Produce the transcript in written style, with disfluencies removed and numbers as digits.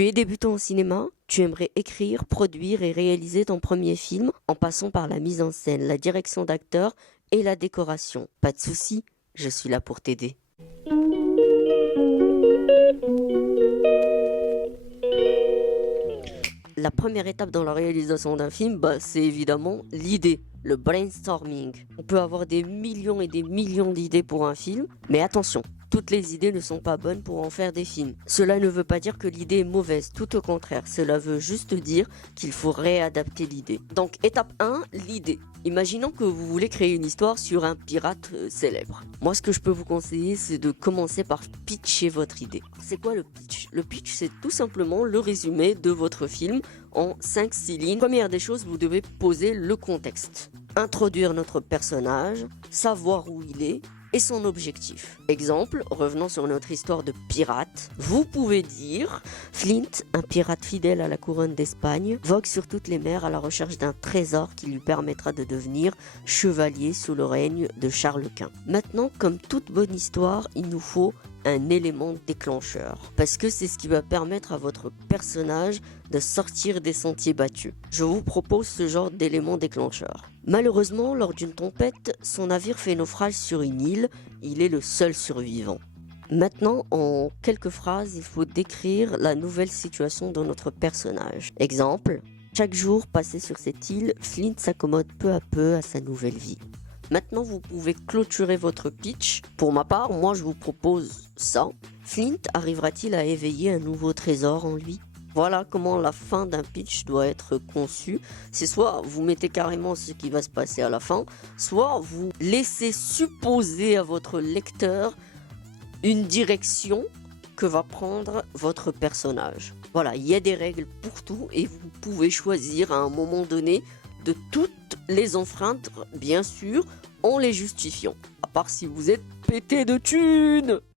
Tu es débutant au cinéma, tu aimerais écrire, produire et réaliser ton premier film en passant par la mise en scène, la direction d'acteurs et la décoration. Pas de souci, je suis là pour t'aider. La première étape dans la réalisation d'un film, c'est évidemment l'idée, le brainstorming. On peut avoir des millions et des millions d'idées pour un film, mais attention, toutes les idées ne sont pas bonnes pour en faire des films. Cela ne veut pas dire que l'idée est mauvaise, tout au contraire, cela veut juste dire qu'il faut réadapter l'idée. Donc étape 1, l'idée. Imaginons que vous voulez créer une histoire sur un pirate célèbre. Moi, ce que je peux vous conseiller, c'est de commencer par pitcher votre idée. C'est quoi le pitch? Le pitch, c'est tout simplement le résumé de votre film en 5-6 lignes. Première des choses, vous devez poser le contexte. Introduire notre personnage, savoir où il est et son objectif. Exemple, revenons sur notre histoire de pirate. Vous pouvez dire Flint, un pirate fidèle à la couronne d'Espagne, vogue sur toutes les mers à la recherche d'un trésor qui lui permettra de devenir chevalier sous le règne de Charles Quint. Maintenant, comme toute bonne histoire, il nous faut un élément déclencheur. Parce que c'est ce qui va permettre à votre personnage de sortir des sentiers battus. Je vous propose ce genre d'élément déclencheur. Malheureusement, lors d'une tempête, son navire fait naufrage sur une île. Il est le seul survivant. Maintenant, en quelques phrases, il faut décrire la nouvelle situation de notre personnage. Exemple, chaque jour passé sur cette île, Flint s'accommode peu à peu à sa nouvelle vie. Maintenant, vous pouvez clôturer votre pitch. Pour ma part, moi, je vous propose ça. Flint arrivera-t-il à éveiller un nouveau trésor en lui? Voilà comment la fin d'un pitch doit être conçue. C'est soit vous mettez carrément ce qui va se passer à la fin, soit vous laissez supposer à votre lecteur une direction que va prendre votre personnage. Voilà, il y a des règles pour tout et vous pouvez choisir à un moment donné de toutes les enfreindre, bien sûr, en les justifiant. À part si vous êtes pété de thunes.